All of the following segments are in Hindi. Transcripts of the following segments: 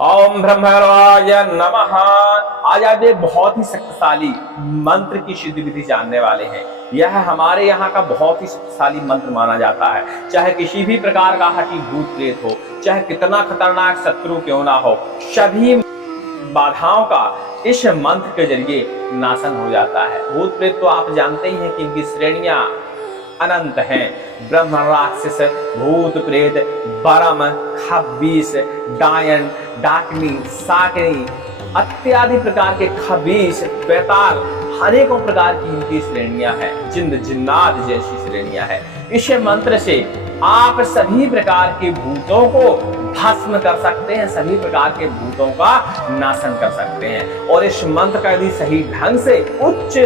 ओम ब्रह्मवाय नमः। आज आप एक बहुत ही शक्तिशाली मंत्र की सिद्धि विधि जानने वाले हैं। यह हमारे यहाँ का बहुत ही शक्तिशाली मंत्र माना जाता है। चाहे किसी भी प्रकार का हठी भूत प्रेत हो, चाहे कितना खतरनाक शत्रु क्यों ना हो, सभी बाधाओं का इस मंत्र के जरिए नाशन हो जाता है। भूत प्रेत तो आप जानते ही हैं कि इनकी श्रेणियां अनंत हैं। ब्रह्म, राक्षस, भूत प्रेत, बरम, खबीस, डायन, डाकनी, साकनी इत्यादि प्रकार के खबीस, बेताल, अनेकों प्रकार की इनकी श्रेणियां हैं। जिन्न जिन्नात जैसी श्रेणियां हैं। इस मंत्र से आप सभी प्रकार के भूतों को भस्म कर सकते हैं, सभी प्रकार के भूतों का नाशन कर सकते हैं। और इस मंत्र का यदि सही ढंग से उच्च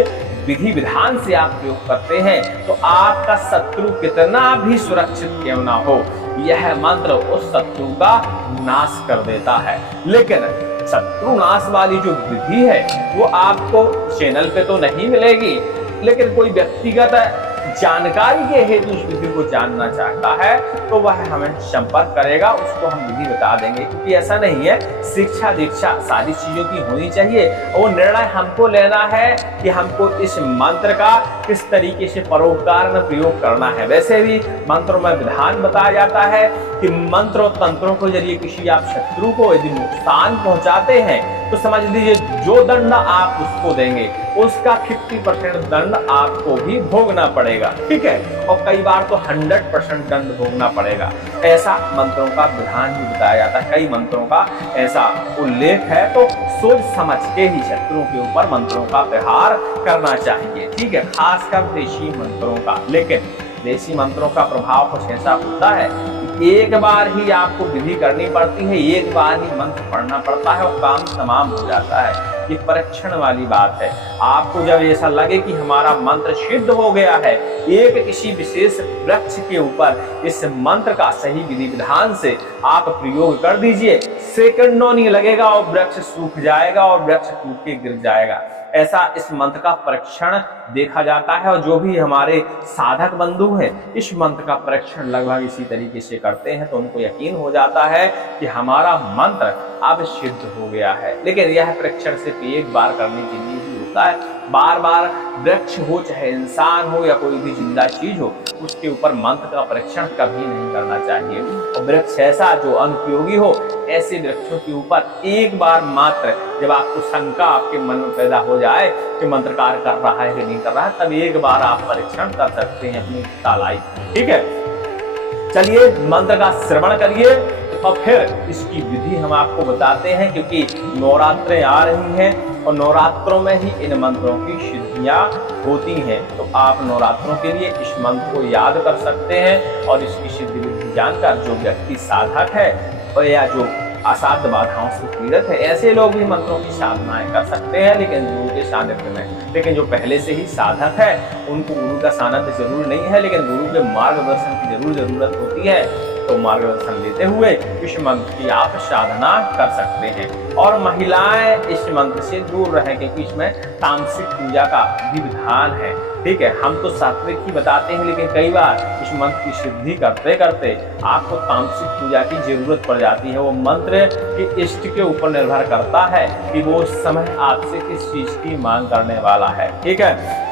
विधि विधान से आप प्रयोग करते हैं तो आपका शत्रु कितना भी सुरक्षित क्यों ना हो, यह मंत्र उस शत्रु का नाश कर देता है। लेकिन शत्रु नाश वाली जो विधि है वो आपको चैनल पे तो नहीं मिलेगी, लेकिन कोई व्यक्तिगत जानकारी के हेतु उस विधि को जानना चाहता है तो वह हमें संपर्क करेगा, उसको हम विधि बता देंगे। क्योंकि ऐसा नहीं है, शिक्षा दीक्षा सारी चीजों की होनी चाहिए। वो निर्णय हमको लेना है कि हमको इस मंत्र का किस तरीके से परोपकार में प्रयोग करना है। वैसे भी मंत्रों में विधान बताया जाता है कि मंत्र और तंत्रों के जरिए किसी आप शत्रु को यदि नुकसान पहुंचाते हैं तो समझ लीजिए जो दंड आप उसको देंगे उसका 50% दंड आपको भी भोगना पड़ेगा। ठीक है, और कई बार तो 100% दंड भोगना पड़ेगा। ऐसा मंत्रों का विधान भी बताया जाता है। कई मंत्रों का ऐसा उल्लेख है, तो सोच समझ के ही शत्रुओं के ऊपर मंत्रों का प्रहार करना चाहिए। ठीक है, खासकर देशी मंत्रों का। लेकिन देशी मंत्रों का प्रभाव कुछ ऐसा होता है कि एक बार ही आपको विधि करनी पड़ती है, एक बार ही मंत्र पढ़ना पड़ता है और काम तमाम हो जाता है। ये परीक्षण वाली बात है। आपको जब ऐसा लगे कि हमारा मंत्र सिद्ध हो गया है, एक किसी विशेष वृक्ष के ऊपर इस मंत्र का सही विधि विधान से आप प्रयोग कर दीजिए, सेकंडों नहीं लगेगा और वृक्ष सूख जाएगा और वृक्ष टूट के गिर जाएगा। ऐसा इस मंत्र का परीक्षण देखा जाता है। और जो भी हमारे साधक बंधु हैं इस मंत्र का परीक्षण लगभग इसी तरीके से करते हैं तो उनको यकीन हो जाता है कि हमारा मंत्र अब सिद्ध हो गया है। लेकिन यह परीक्षण सिर्फ एक बार करने के लिए ही होता है। बार बार वृक्ष हो चाहे इंसान हो या कोई भी जिंदा चीज हो, उसके ऊपर मंत्र का परीक्षण कभी नहीं करना चाहिए। और वृक्ष ऐसा जो अनुपयोगी हो, ऐसे वृक्षों के ऊपर एक बार मात्र जब आपको शंका आपके मन में पैदा हो जाए कि मंत्रकार कर रहा है कि नहीं कर रहा है, तब एक बार आप परीक्षण कर सकते हैं अपनी तालाई। ठीक है, चलिए मंत्र का श्रवण करिए और फिर इसकी विधि हम आपको बताते हैं। क्योंकि नवरात्रें आ रही हैं और नवरात्रों में ही इन मंत्रों की सिद्धियां होती हैं, तो आप नवरात्रों के लिए इस मंत्र को याद कर सकते हैं। और इसकी सिद्धि विधि जानकर जो व्यक्ति साधक है और या जो असाध्य बाधाओं से पीड़ित है, ऐसे लोग भी मंत्रों की साधनाएं कर सकते हैं, लेकिन गुरु के सानिध्य में। लेकिन जो पहले से ही साधक है उनको गुरु का सानिध्य जरूर नहीं है, लेकिन गुरु के मार्गदर्शन की जरूर जरूरत होती है। तो मार्गदर्शन लेते हुए इस मंत्र की आप साधना कर सकते हैं। और महिलाएं इस मंत्र से दूर रहें, क्योंकि इसमें तामसिक पूजा का भी विधान है। ठीक है, हम तो सात्विक ही बताते हैं, लेकिन कई बार इस मंत्र की सिद्धि करते करते आपको तामसिक पूजा की जरूरत पड़ जाती है। वो मंत्र के इष्ट के ऊपर निर्भर करता है कि वो उस समय आपसे किस चीज की मांग करने वाला है। ठीक है,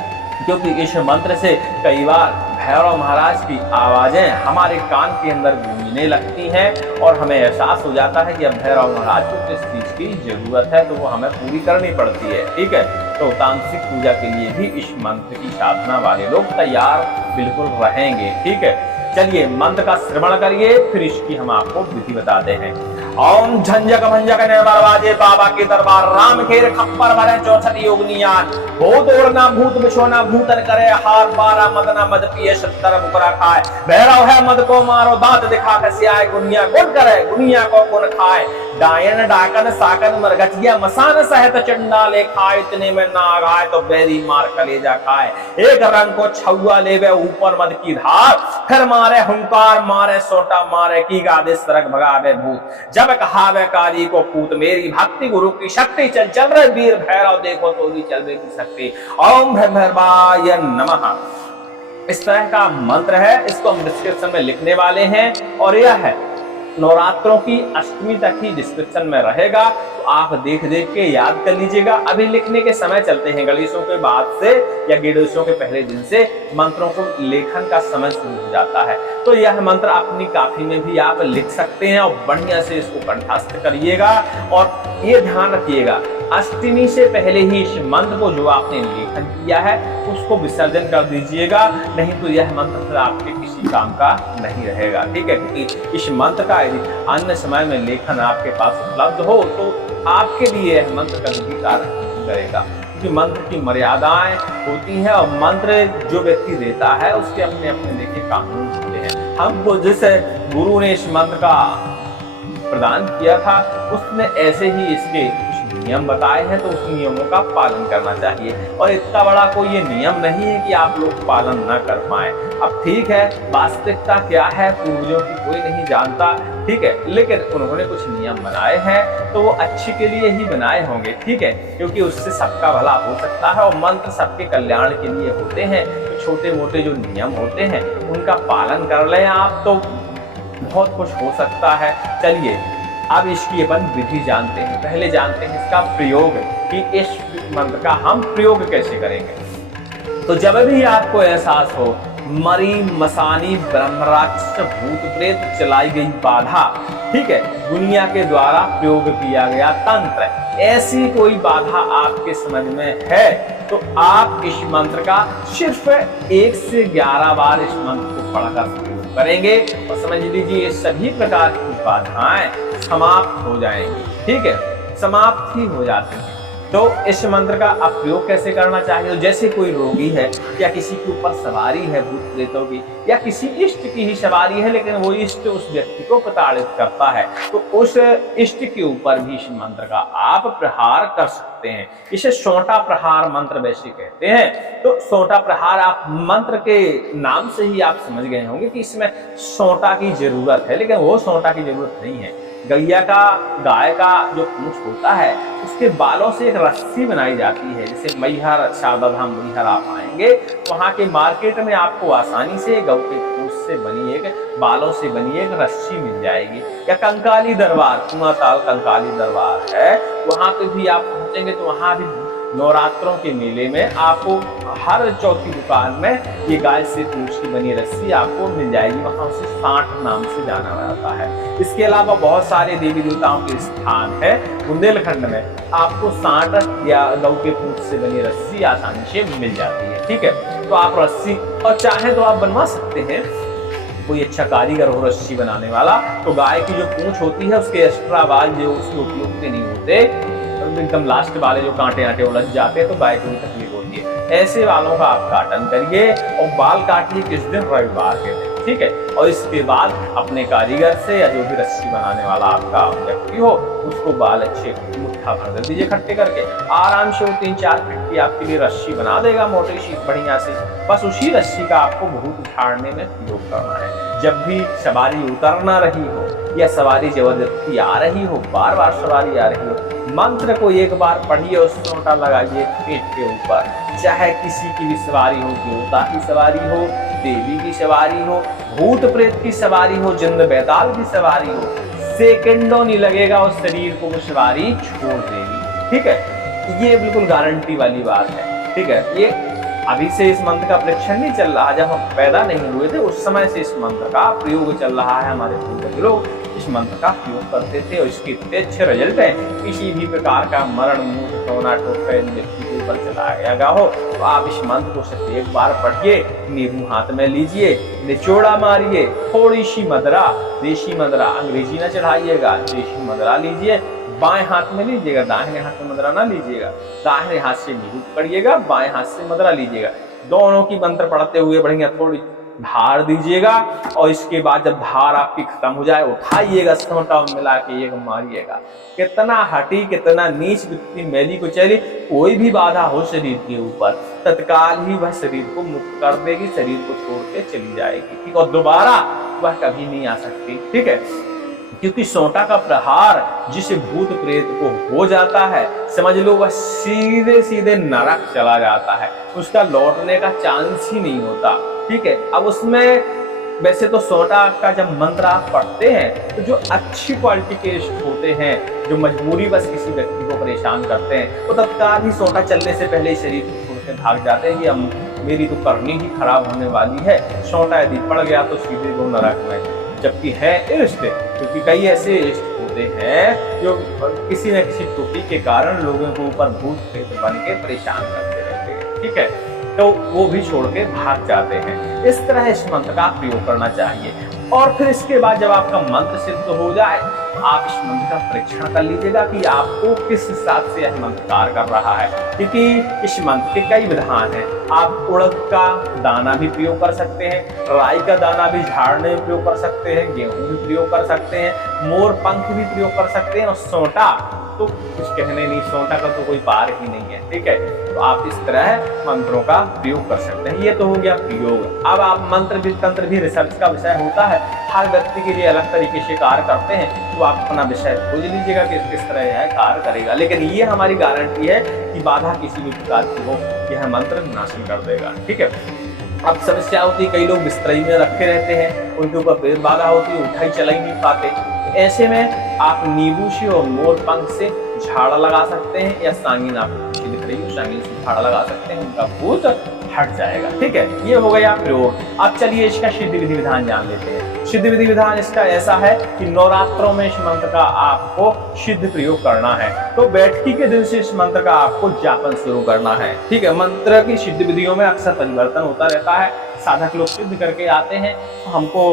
क्योंकि इस मंत्र से कई बार भैरव महाराज की आवाजें हमारे कान के अंदर गूंजने लगती हैं और हमें एहसास हो जाता है कि अब भैरव महाराज को किस चीज की जरूरत है, तो वो हमें पूरी करनी पड़ती है। ठीक है, तो तांत्रिक पूजा के लिए भी इस मंत्र की साधना वाले लोग तैयार बिल्कुल रहेंगे। ठीक है, चलिए मंत्र का श्रवण करिए, फिर इसकी हम आपको विधि बताते हैं। ओम झंझक भंजक निर्वाजे बाबा के दरबार राम खेर खप्पर भरे चौसठ योगनियान भूत ओढ़ना भूत बिछोना भूतन करे हार बारा मदना मद पिए 70 बुकरा खाए भैरव है मद को मारो दांत दिखा कसियाए गुनिया गुण करे गुनिया को गुण खाए डायन डाकन साकन मरगचिया मसान सहित चंडाले खाए इतने में ना आगाए तो बैरी मार कलेजा खाए एक रंग को छुआ लेवे ऊपर मद की धार फिर मारे हुंकार मारे सोटा मारे की गादे सरक भगावे भूत जब कहावे काली को पूत मेरी भक्ति गुरु की शक्ति चल चल रहे वीर भैरव देखो तो भी चलवे की शक्ति ओम भैरवाय नमः। इस तरह का मंत्र है, इसको हम डिस्क्रिप्शन में लिखने वाले हैं। और यह है नवरात्रों की अष्टमी तक ही डिस्क्रिप्शन में रहेगा, तो आप देख देख के याद कर लीजिएगा। अभी लिखने के समय चलते हैं, गणेशों के बाद से या गणेशों के पहले दिन से मंत्रों को लेखन का समय शुरू हो जाता है। तो यह मंत्र अपनी काफी में भी आप लिख सकते हैं और बढ़िया से इसको कंठस्थ करिएगा। और ये ध्यान रखिएगा, अष्टमी से पहले ही इस मंत्र को जो आपने लेखन किया है उसको विसर्जन कर दीजिएगा, नहीं तो यह मंत्र फिर आपके किसी काम का नहीं रहेगा। ठीक है, क्योंकि इस मंत्र का यदि अन्य समय में लेखन आपके पास उपलब्ध हो तो आपके लिए यह मंत्र कभी कार्य नहीं करेगा, क्योंकि मंत्र की मर्यादाएं होती हैं और मंत्र जो व्यक्ति देता है उसके अपने अपने देखिए कानून होते हैं। हमको जिस गुरु ने इस मंत्र का प्रदान किया था उसने ऐसे ही इसके कुछ नियम बताए हैं, तो उस नियमों का पालन करना चाहिए। और इतना बड़ा कोई ये नियम नहीं है कि आप लोग पालन ना कर पाए। अब ठीक है, वास्तविकता क्या है पूर्वजों की कोई नहीं जानता, ठीक है, लेकिन उन्होंने कुछ नियम बनाए हैं तो वो अच्छे के लिए ही बनाए होंगे। ठीक है, क्योंकि उससे सबका भला हो सकता है और मंत्र सबके कल्याण के लिए होते हैं। तो छोटे मोटे जो नियम होते हैं उनका पालन कर लें आप तो बहुत कुछ हो सकता है। चलिए अब इसकी अपन विधि जानते हैं। पहले जानते हैं इसका प्रयोग, कि इस मंत्र का हम प्रयोग कैसे करेंगे। तो जब भी आपको एहसास हो मरी मसानी ब्रह्मराक्षस भूत प्रेत चलाई गई बाधा, ठीक है, दुनिया के द्वारा प्रयोग किया गया तंत्र, ऐसी कोई बाधा आपके समझ में है तो आप इस मंत्र का सिर्फ 1 से 11 बार इस मंत्र को पढ़कर प्रयोग करेंगे और समझ लीजिए सभी प्रकार की बाधाएं समाप्त हो जाएंगी। ठीक है, समाप्त ही हो जाती है। तो इस मंत्र का आप प्रयोग कैसे करना चाहिए। जैसे कोई रोगी है या किसी के ऊपर सवारी है भूत प्रेतों की, या किसी इष्ट की ही सवारी है लेकिन वो इष्ट उस व्यक्ति को प्रताड़ित करता है, तो उस इष्ट के ऊपर भी इस मंत्र का आप प्रहार कर सकते हैं। इसे सोंटा प्रहार मंत्र वैसे कहते हैं। तो सोंटा प्रहार आप मंत्र के नाम से ही आप समझ गए होंगे कि इसमें सोंटा की जरूरत है, लेकिन वो सोंटा की जरूरत नहीं है। गाय का जो पूंछ होता है उसके बालों से एक रस्सी बनाई जाती है। जैसे मैहर शारदा धाम मैहर आप आएंगे, वहां के मार्केट में आपको आसानी से गौ के पूंछ से बनी एक बालों से बनी एक रस्सी मिल जाएगी। या कंकाली दरबार, कुआताल कंकाली दरबार है, वहां पे भी आप पहुंचेंगे तो वहां भी नवरात्रों के मेले में आपको हर चौथी दुकान में ये गाय से पूंछ की बनी रस्सी आपको मिल जाएगी। वहां उसे सांठ नाम से जाना जाता है। इसके अलावा बहुत सारे देवी देवताओं के स्थान है बुंदेलखंड में, आपको सांठ या गौ के पूंछ से बनी रस्सी आसानी से मिल जाती है। ठीक है, तो आप रस्सी और चाहे तो आप बनवा सकते हैं, कोई अच्छा कारीगर हो रस्सी बनाने वाला, तो गाय की जो पूंछ होती है उसके एक्स्ट्रा बाल जो उसके उपयोग के नहीं होते, एकदम लास्ट वाले जो कांटे आटे उलझ जाते हैं तो गाय को भी तकलीफ होती है, ऐसे बालों का आप काटन करिए और बाल काटिए किस दिन, रविवार के दिन। ठीक है, और इसके बाद अपने कारीगर से या जो भी रस्सी बनाने वाला आपका व्यक्ति हो उसको बाल अच्छे मुट्ठा भर दे दीजिए इकट्ठे करके, आराम से वो 3-4 फीट की आपके लिए रस्सी बना देगा मोटी सी बढ़िया सी। बस उसी रस्सी का आपको भूत उठाड़ने में प्रयोग करना है। जब भी सवारी उतर ना रही हो या सवारी जबरदस्ती आ रही हो, बार बार सवारी आ रही हो, मंत्र को एक बार पढ़िए और सोंटा लगाइए पेट के ऊपर। चाहे किसी की भी सवारी हो, देवता की सवारी हो, देवी की सवारी हो, भूत प्रेत की सवारी हो, जिंद बैताल की सवारी हो, सेकंडों नहीं लगेगा उस शरीर को वो सवारी छोड़ देगी। ठीक है, ये बिल्कुल गारंटी वाली बात है। ठीक है, ये अभी से इस मंत्र का परीक्षण नहीं चल रहा, जब हम पैदा नहीं हुए थे उस समय से इस मंत्र का प्रयोग चल रहा है। हमारे पूर्वज लोग इस मंत्र का प्रयोग करते थे और इसके इतने अच्छे रिजल्ट है। किसी भी प्रकार का मरण, मूठ, टोना टोपे व्यक्ति के ऊपर चलाया गया हो तो आप इस मंत्र को सिर्फ एक बार पढ़िए, नींबू हाथ में लीजिए, निचोड़ा मारिए, थोड़ी सी मदरा, देशी मदरा, अंग्रेजी ना चढ़ाइएगा, देशी मदरा लीजिए, बाएं हाथ में लीजिएगा, दाहिने हाथ में मदरा ना लीजिएगा, दाहिने हाथ से नींबू पकड़िएगा, बाएं हाथ से मदरा लीजिएगा, दोनों की मंत्र पढ़ते हुए बढ़िया थोड़ी धार दीजिएगा और इसके बाद जब धार आपकी खत्म हो जाए उठाइएगा, सोंटा मिला के एक मारिएगा। कितना हटी, कितना नीच, कितनी मैली को चली, कोई भी बाधा हो शरीर के ऊपर तत्काल ही वह शरीर को मुक्त कर देगी, शरीर को छोड़ के चली जाएगी। ठीक, और दोबारा वह कभी नहीं आ सकती। ठीक है, क्योंकि सोंटा का प्रहार जिस भूत प्रेत को हो जाता है, समझ लो वह सीधे सीधे नरक चला जाता है, उसका लौटने का चांस ही नहीं होता। ठीक है, अब उसमें वैसे तो सोटा का जब मंत्र आप पढ़ते हैं तो जो अच्छी क्वालिटी के इष्ट होते हैं, जो मजबूरी बस किसी व्यक्ति को परेशान करते हैं, वो तत्काल ही सोटा चलने से पहले ही शरीर को छोड़ के भाग जाते हैं कि हम मेरी तो करनी ही खराब होने वाली है, सोटा यदि पड़ गया तो सीधे वो नरक में। जबकि है इष्ट, क्योंकि कई ऐसे इष्ट होते हैं जो किसी न किसी त्रुटि के कारण लोगों के ऊपर भूत प्रेत बन के परेशान करते रहते हैं, ठीक है, तो वो भी छोड़ के भाग जाते हैं। इस तरह इस मंत्र का प्रयोग करना चाहिए। और फिर इसके बाद जब आपका मंत्र सिद्ध हो जाए, आप इस मंत्र का परीक्षण कर लीजिएगा कि आपको किस हिसाब से यह मंत्र कार्य कर रहा है, क्योंकि इस मंत्र के कई विधान हैं। आप उड़द का दाना भी प्रयोग कर सकते हैं, राई का दाना भी झाड़ने में प्रयोग कर सकते हैं, गेहूं भी प्रयोग कर सकते हैं, मोर पंख भी प्रयोग कर सकते हैं, और सोंटा तो कुछ कहने नहीं, सोंटा का तो कोई पार ही नहीं है, ठीक है। तो आप इस तरह मंत्रों का प्रयोग कर सकते हैं। ये तो हो गया प्रयोग। अब आप मंत्र भी तंत्र भी रिसर्च का विषय होता है, हर व्यक्ति के लिए अलग तरीके से कार्य करते हैं, तो आप अपना विषय खोज लीजिएगा कि किस तरह यह कार्य करेगा। लेकिन ये हमारी गारंटी है कि बाधा किसी भी प्रकार की हो, यह मंत्र नाशन कर देगा, ठीक है। अब समस्या होती है, कई लोग बिस्तरी में रखे रहते हैं, उनके ऊपर पेट बाधा होती है, उठा ही चला ही नहीं पाते। ऐसे में आप नींबू से और मोर पंख से झाड़ा लगा सकते हैं, या सांगीन आपको दिख रही है, सांगीन से झाड़ा लगा सकते हैं, उनका भूत हट जाएगा, ठीक है। ये हो गया प्रयोग। अब चलिए इसका सिद्ध विधि विधान जान लेते हैं। सिद्ध विधि विधान इसका ऐसा है कि नवरात्रों में इस मंत्र का आपको सिद्ध प्रयोग करना है, तो बैठकी के दिन से इस मंत्र का आपको जापन शुरू करना है, ठीक है। मंत्र की सिद्ध विधियों में अक्सर परिवर्तन होता रहता है, साधक लोग सिद्ध करके आते हैं, तो हमको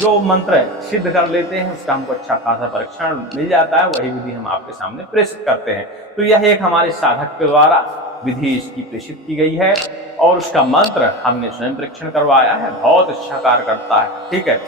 जो मंत्र सिद्ध कर लेते हैं उसका हमको अच्छा खासा परीक्षण मिल जाता है, वही विधि हम आपके सामने प्रेषित करते हैं। तो यह एक हमारे साधक के द्वारा विधि इसकी प्रेषित की गई है, और उसका मंत्र हमने स्वयं परीक्षण करवाया है, बहुत अच्छा कार्य करता है, ठीक है।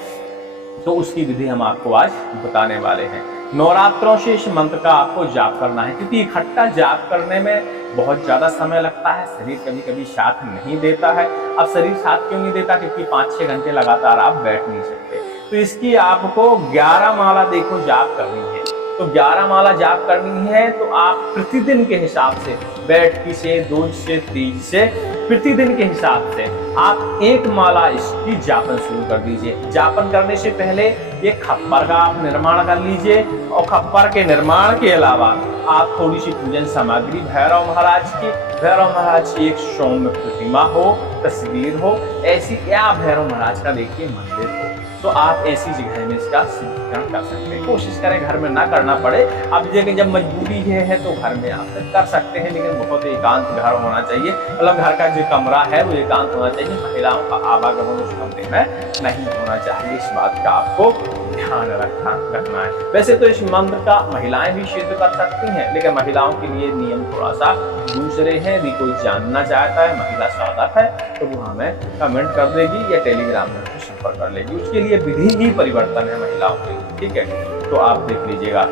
तो उसकी विधि हम आपको आज बताने वाले हैं। नवरात्रों से इस मंत्र का आपको जाप करना है, क्योंकि इकट्ठा जाप करने में बहुत ज्यादा समय लगता है, शरीर कभी कभी साथ नहीं देता है। अब शरीर साथ क्यों नहीं देता, क्योंकि 5-6 घंटे लगातार आप बैठ नहीं सकते। तो इसकी आपको 11 माला देखो जाप करनी है। तो 11 माला जाप करनी है, तो आप प्रतिदिन के हिसाब से, बैठकी से, दूज से, तीज से, प्रतिदिन के हिसाब से आप 1 माला इसकी जापन शुरू कर दीजिए। जापन करने से पहले एक खप्पर का आप निर्माण कर लीजिए, और खप्पर के निर्माण के अलावा आप थोड़ी सी पूजन सामग्री भैरव महाराज की एक सौम्य प्रतिमा हो, तस्वीर हो ऐसी, या भैरव महाराज का देखिए मंदिर हो, तो आप ऐसी जगह में इसका सिद्धीकरण कर सकते हैं। कोशिश करें घर में ना करना पड़े। अब जब मजबूरी है तो घर में आप कर सकते हैं, लेकिन बहुत एकांत घर होना चाहिए, मतलब घर का जो कमरा है वो एकांत होना चाहिए, महिलाओं का आवागमन उस कमरे में नहीं होना चाहिए। इस बात का आपको ध्यान रखना है। वैसे तो इस मंत्र का महिलाएं भी सिद्ध कर सकती हैं, लेकिन महिलाओं के लिए नियम थोड़ा सा दूसरे हैं। यदि कोई जानना चाहता है, महिला साधक है, तो वो हमें कमेंट कर देगी या टेलीग्राम में संपर्क कर लेगी। उसके लिए विधि ही परिवर्तन है महिलाओं के लिए, ठीक है, तो आप देख लीजिएगा।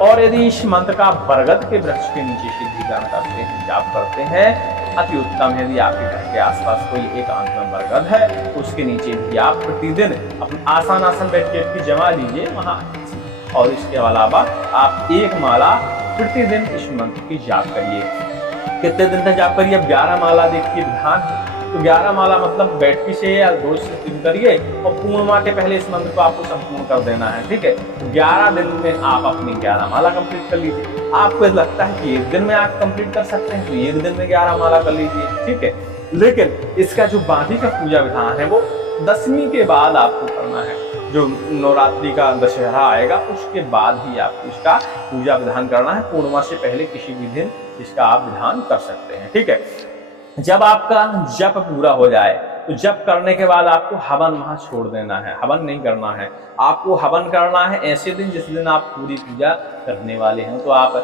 और यदि इस मंत्र का बरगद के वृक्ष के नीचे सिद्धिकरण करते हैं, जाप करते हैं, अति उत्तम है। यदि आपके घर के आसपास कोई एकांत में बरगद है, तो उसके नीचे भी आप प्रतिदिन अपना आसन बैठ के जमा लीजिए वहां। और इसके अलावा आप 1 माला प्रतिदिन इस मंत्र की जाप करिए। कितने दिन तक जाप करिए? 11 माला देखिए विधान। तो 11 माला मतलब बैठकी से या रोज से 3 करिए, और पूर्णिमा के पहले इस मंत्र को आपको संपूर्ण कर देना है, ठीक है। 11 दिन में आप अपनी 11 माला कंप्लीट कर लीजिए। आपको लगता है कि 1 दिन में आप कंप्लीट कर सकते हैं, तो 1 दिन में 11 माला कर लीजिए, ठीक है। लेकिन इसका जो बाकी का पूजा विधान है वो 10वीं के बाद आपको करना है। जो नवरात्रि का दशहरा आएगा उसके बाद ही आपको इसका पूजा विधान करना है। पूर्णिमा से पहले किसी भी दिन इसका आप विधान कर सकते हैं, ठीक है। जब आपका जप पूरा हो जाए, तो जप करने के बाद आपको हवन वहां छोड़ देना है, हवन नहीं करना है। आपको हवन करना है ऐसे दिन जिस दिन आप पूरी पूजा करने वाले हैं। तो आप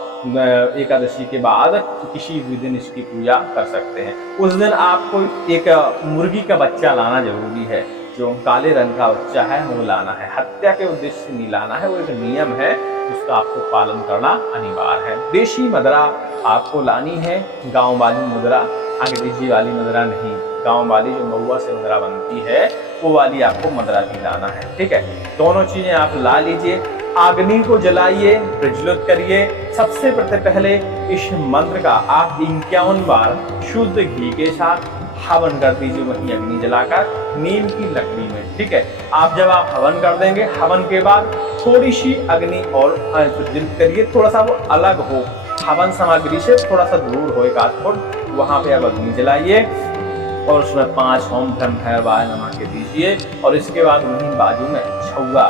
एकादशी के बाद किसी भी दिन इसकी पूजा कर सकते हैं। उस दिन आपको एक मुर्गी का बच्चा लाना जरूरी है, जो काले रंग का बच्चा है वो लाना है। हत्या के उद्देश्य से नहीं लाना है, वो एक नियम है, उसका आपको पालन करना अनिवार्य है। देशी मदरा आपको लानी है, गाँव वाली मुद्रा, अंग्रेजी वाली मदरा नहीं। गाँव वाली जो महुआ से मदरा बनती है वो वाली आपको मदरा भी लाना है, ठीक है। दोनों चीजें आप ला लीजिए। अग्नि को जलाइए, प्रज्वलित करिए। सबसे पहले इस मंत्र का आप 51 बार शुद्ध घी के साथ हवन कर दीजिए वहीं अग्नि जलाकर नीम की लकड़ी में। ठीक है, जब आप हवन कर देंगे, हवन के बाद थोड़ी सी अग्नि और प्रज्वलित करिए, थोड़ा सा वो अलग हो, हवन सामग्री से थोड़ा सा दूर हो, 1 फुट, वहां पे आप अग्नि जलाइए और उसमें 5 ओम ब्रह्म भैरवाय नमः के दीजिए। और इसके बाद वहीं बाजू में छुआ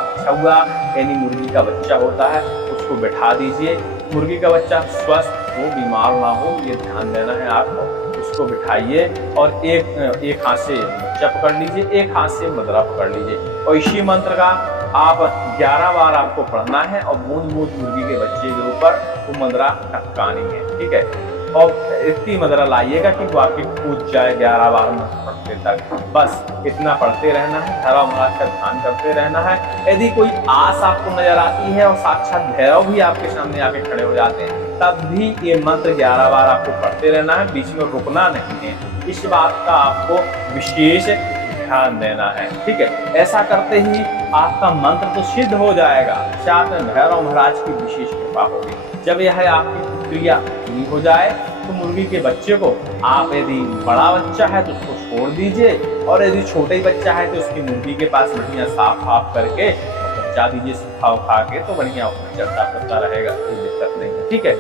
यानी मुर्गी का बच्चा होता है, उसको बैठा दीजिए। मुर्गी का बच्चा स्वस्थ हो, बीमार ना हो, ये ध्यान देना है आपको। उसको बिठाइए और एक हाथ से बच्चा पकड़ लीजिए, एक हाथ से मदरा पकड़ लीजिए और इसी मंत्र का आप 11 बार आपको पढ़ना है और बूंद बूंद मुर्गी के बच्चे के ऊपर वो मदरा टपकानी है। ठीक है, और इतनी मदरा लाइएगा कि वो आपकी कूद जाए 11 बार पढ़ते तक। बस इतना पढ़ते रहना है, भैरव महाराज का ध्यान करते रहना है। यदि कोई आस आपको नजर आती है और साक्षात भैरव भी आपके सामने आके खड़े हो जाते हैं, तब भी ये मंत्र 11 बार आपको पढ़ते रहना है, बीच में रुकना नहीं है। इस बात का आपको विशेष ध्यान देना है। ठीक है, ऐसा करते ही आपका मंत्र तो सिद्ध हो जाएगा, साथ में भैरव महाराज की विशेष कृपा होगी। जब यह आपकी क्रिया पूरी हो जाए तो मुर्गी के बच्चे को आप, यदि बड़ा बच्चा है तो उसको छोड़ दीजिए और यदि छोटा ही बच्चा है तो उसकी मुर्गी के पास बढ़िया साफ करके पहुंचा दीजिए, सूखा उखा के, तो बढ़िया चलता फिरता रहेगा, कोई दिक्कत नहीं है। ठीक है,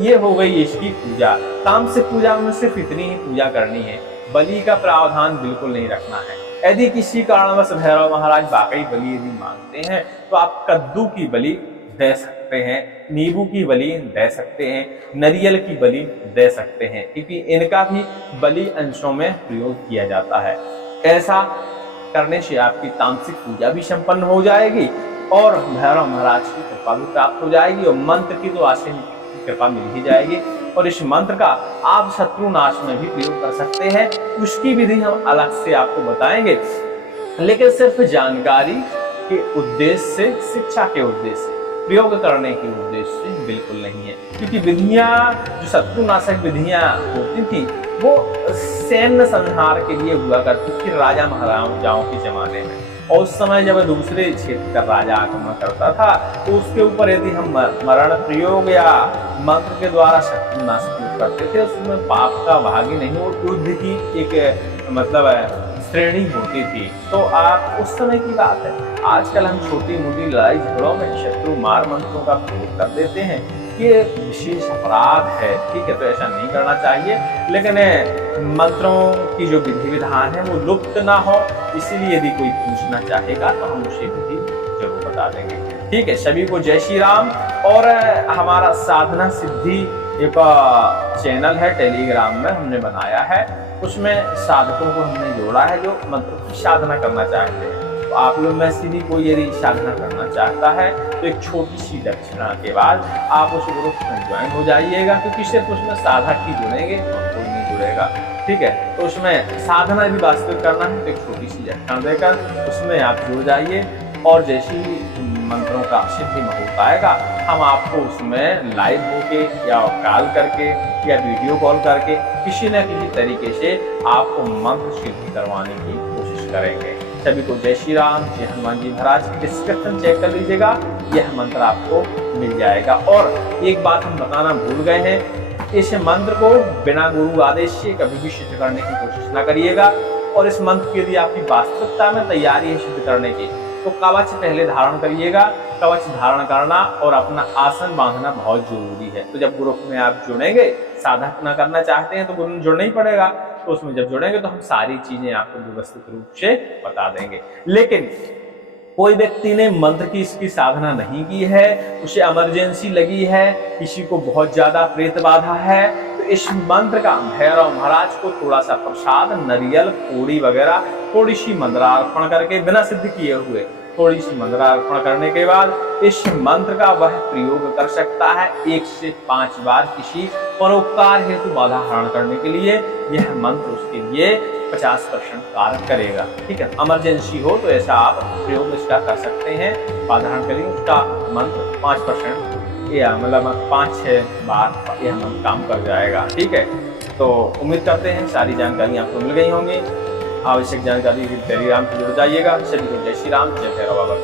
ये हो गई इसकी पूजा। तामसिक पूजा में सिर्फ इतनी ही पूजा करनी है, बलि का प्रावधान बिल्कुल नहीं रखना है। यदि किसी कारणवश भैरव महाराज वाकई बलि यदि मांगते हैं तो आप कद्दू की बलि दे सकते हैं, नींबू की बलि दे सकते हैं, नारियल की बलि दे सकते हैं, क्योंकि इनका भी बलि अंशों में प्रयोग किया जाता है। ऐसा करने से आपकी तामसिक पूजा भी संपन्न हो जाएगी और भैरव महाराज की कृपा भी प्राप्त हो जाएगी और मंत्र की तो आशीष की कृपा मिल ही जाएगी। और इस मंत्र का आप शत्रु नाश में भी प्रयोग कर सकते हैं, उसकी विधि हम अलग से आपको बताएंगे, लेकिन सिर्फ जानकारी के उद्देश्य से, शिक्षा के उद्देश्य से, प्रयोग करने के उद्देश्य से बिल्कुल नहीं है। क्योंकि विधियां, जो शत्रुनाशक विधियां होती थी, वो सैन्य संहार के लिए हुआ करती थी राजा महाराजाओं के जमाने में। और उस समय जब दूसरे क्षेत्र का राजा आक्रमण करता था तो उसके ऊपर यदि हम मरण प्रयोग या मंत्र के द्वारा शत्रुनाश करते थे, उसमें पाप का भागी नहीं, वो युद्ध की एक मतलब श्रेणी होती थी। तो आप उस समय की बात है, आजकल हम छोटी मोटी लड़ाई झगड़ों में शत्रु मार मंत्रों का प्रयोग कर देते हैं, ये विशेष अपराध है। ठीक है, तो ऐसा नहीं करना चाहिए। लेकिन मंत्रों की जो विधि विधान है वो लुप्त ना हो, इसलिए यदि कोई पूछना चाहेगा तो हम उसे विधि जरूर बता देंगे। ठीक है, सभी को जय श्री राम। और हमारा साधना सिद्धि एक चैनल है, टेलीग्राम में हमने बनाया है, उसमें साधकों को हमने जोड़ा है जो मंत्र की साधना करना चाहते हैं। तो आप लोग में से भी कोई यदि साधना करना चाहता है तो एक छोटी सी दक्षिणा के बाद आप उस ग्रुप में ज्वाइन हो जाइएगा, क्योंकि सिर्फ उसमें साधक ही जुड़ेंगे और कोई नहीं जुड़ेगा। ठीक है, तो उसमें साधना भी वास्तविक करना है तो एक छोटी सी दक्षिणा देकर उसमें आप जुड़ जाइए और जैसे ही मंत्रों का सिद्धि मुहूर्त आएगा हम आपको उसमें लाइव होके या कॉल करके या वीडियो कॉल करके किसी न किसी तरीके से आपको मंत्र सिद्धि करवाने की कोशिश करेंगे। सभी को जय श्री राम, जय हनुमान जी महाराज। की डिस्क्रिप्शन चेक कर लीजिएगा, यह मंत्र आपको मिल जाएगा। और एक बात हम बताना भूल गए हैं, इस मंत्र को बिना गुरु आदेश से कभी भी सिद्ध करने की कोशिश ना करिएगा। और इस मंत्र के लिए आपकी वास्तविकता में तैयारी है सिद्ध करने की, तो कवच पहले धारण करिएगा। कवच धारण करना और अपना आसन बांधना बहुत जरूरी है। तो जब ग्रुप में आप जुड़ेंगे, साधक ना करना चाहते हैं तो ग्रुप में जुड़ना ही पड़ेगा, तो उसमें जब जुड़ेंगे तो हम सारी चीजें आपको व्यवस्थित रूप से बता देंगे। लेकिन कोई व्यक्ति ने मंत्र की इसकी साधना नहीं की है, उसे इमरजेंसी लगी है, किसी को बहुत ज्यादा प्रेत बाधा है, तो इस मंत्र का भैरव महाराज को थोड़ा सा प्रसाद, नारियल, पूड़ी वगैरह थोड़ी सी मंत्रा अर्पण करके, बिना सिद्ध किए हुए थोड़ी सी मंत्रा अर्पण करने के बाद इस मंत्र का वह प्रयोग कर सकता है 1 से 5 बार किसी परोपकार हेतु बाधा हरण करने के लिए। यह मंत्र उसके लिए 50% कार्य करेगा। ठीक है, इमरजेंसी हो तो ऐसा आप प्रयोग इसका कर सकते हैं, बाधा हरण करिए, उसका मंत्र 5% या मतलब 5-6 बार यह मंत्र काम कर जाएगा। ठीक है, तो उम्मीद करते हैं सारी जानकारी आपको मिल गई होंगी। आवश्यक जानकारी टेलीग्राम से जुड़ जाइएगा। सभी को जय श्री राम, जय भैरव बाबा।